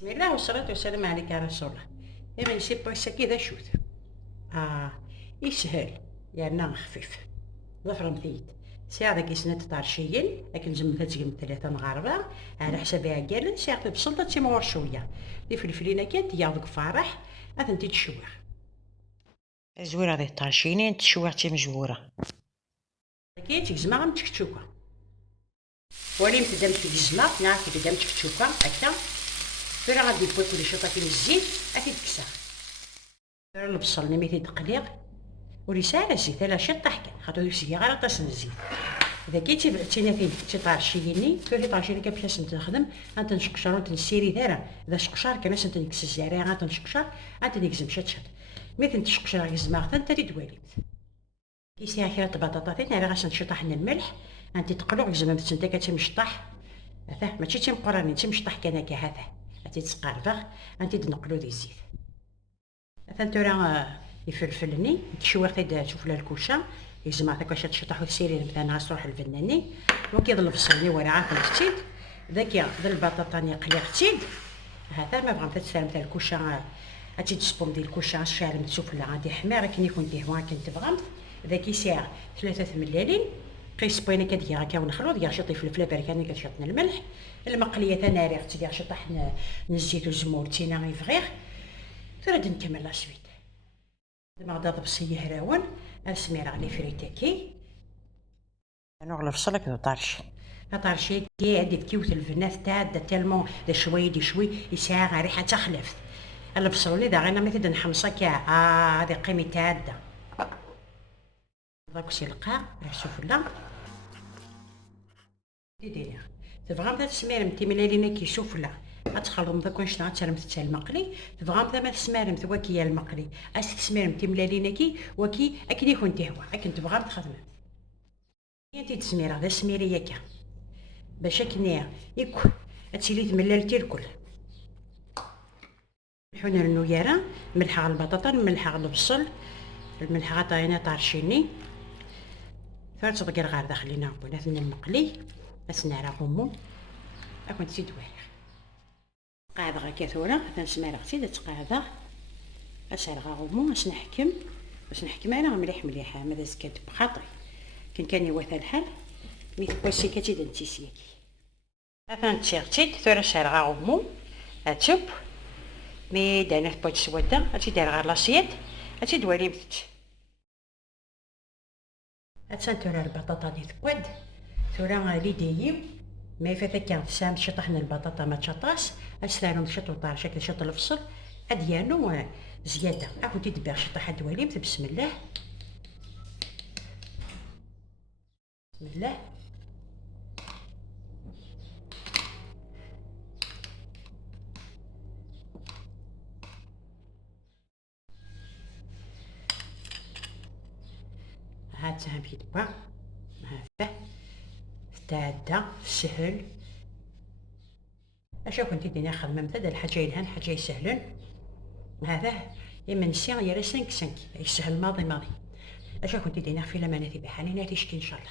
بسم الله والصلاة والسلام عليك يا رسول الله. إما نسيب بوسا كذا شوت. يسهل يعني خفيف. ظفر مثيت. ساعة ذاك سنة طارشيين لكن زمتها تجي 3 مغاربة على حسابها قال ساعة بسلطة تيمور شوية. دي فلفلينا كانت ياضك فرح أثنتي تشويح. زويرة ذي الطرشينين تشويعتي مجبورة. كي تجزما غنتكتشوكا. وليم تدم تجزما نعرف تدم تكتشوكا هكا. فيرا غادي تبوي كل شوطة كاين الزيت أكيد تكسر. فيرا البصل نميتي تقليق ورسالة الزيت على شي طحكة خاطر يسقي غير طاس الزيت. إذا كنتي بعتينا فين شي طارشيني تولي طارشيني كيفاش نخدم غنتنشقشر ونتنسيري دايرة إذا شقشر كناش نتنكس الزريعة غنتنشقشر غنتنكزم شات ميت تشقشر يزمع حتى تدواليت كيسيها كيرا البطاطا راه غاش نشطح من الملح انت تقلق زعما باش انت كتمشطح هذا ماشي تيمقراني تيمشطح كان كهذا انت تسقرفغ انت تنقلو دي الزيت هذا انت راه يفلفلني تشوي غير تشوف لها الكوشه يجمع هكا واش تشطح وتسيري مثلا غتروح الفناني وكيض البصلني ورا عارف كتيد ذاك ياخذ البطاطا ني قلي كتيد هذا ما بغات تسالم تاع الكوشه هاتي تسبوم ديال الكوشه شارم تشوف لها غادي حمار كي يكون تيهوا كي تبغمت ذاك يساع 3 ملالين قيس بوينه كدير هكا ونخلو ديال شطي فلفله بركاني كتشطنا الملح المقليه ثاني ريغ تدير شطح الزيت والزمور تينا غيفغيغ ترد نكمل لا سويت المغدا طبسيه هراون اسمير على فريتاكي نغلف صلك ذو طرش طارشي قاعد يكيوت الفناس تاع تالمون دي شوي يساع ريحه تخلف البصلوني دا غير ما تدن حمصه كاع هذه قيمه تعدى داك شي القاع شوف لا ديريها تبغى بدا تسمير متي ملالينا كيشوف لا غتخلطهم داك واش غتسالم حتى المقلي تبغى بدا ما تسمارم توكي المقلي اس تسمير متي ملالينا كي وكي اكيد يكون تهوى اكن تبغى تخدم انت تسمير هذا سميري ياك باش كنيا يكو تسيلي تملالتي الكل نحن النويرة ملحة على البطاطا ملحة على البصل الملحة غطاينا طارشيني ثلاث دقائق غير داخلينا بنات من المقلي اسنا راه غمو اكون تزيد والغ قاعد غا كثوره تنسمع غتي تقاعده اسال غا غمو باش نحكم انا مليح ماذا زكات بخاطري كان يوث الحال ميت بوسي كتي دنتيسيكي مثلا تشيرتيت ثورة سال غا غمو اتشوب مي دانا بوت سودا هاتي داير غير لاصيات هاتي دوالي بت هاتسنتورا البطاطا دي تقود ثورا لي دايو ما يفات كان سام شطحنا البطاطا ما تشطاس اسلانو شطو طار شكل شط الفصل اديانو زياده عاودي تدبر شطح دوالي بسم الله بسم الله هات هابي دبا هذا تعدى سهل اشوف كنتي دينا خدمه متى الحاجه يلهن حاجه يسهلن هذا اما نسيان يا 5 يسهل ماضي اشوف كنتي دينا في لمانه بحالي ناتي شكي ان شاء الله.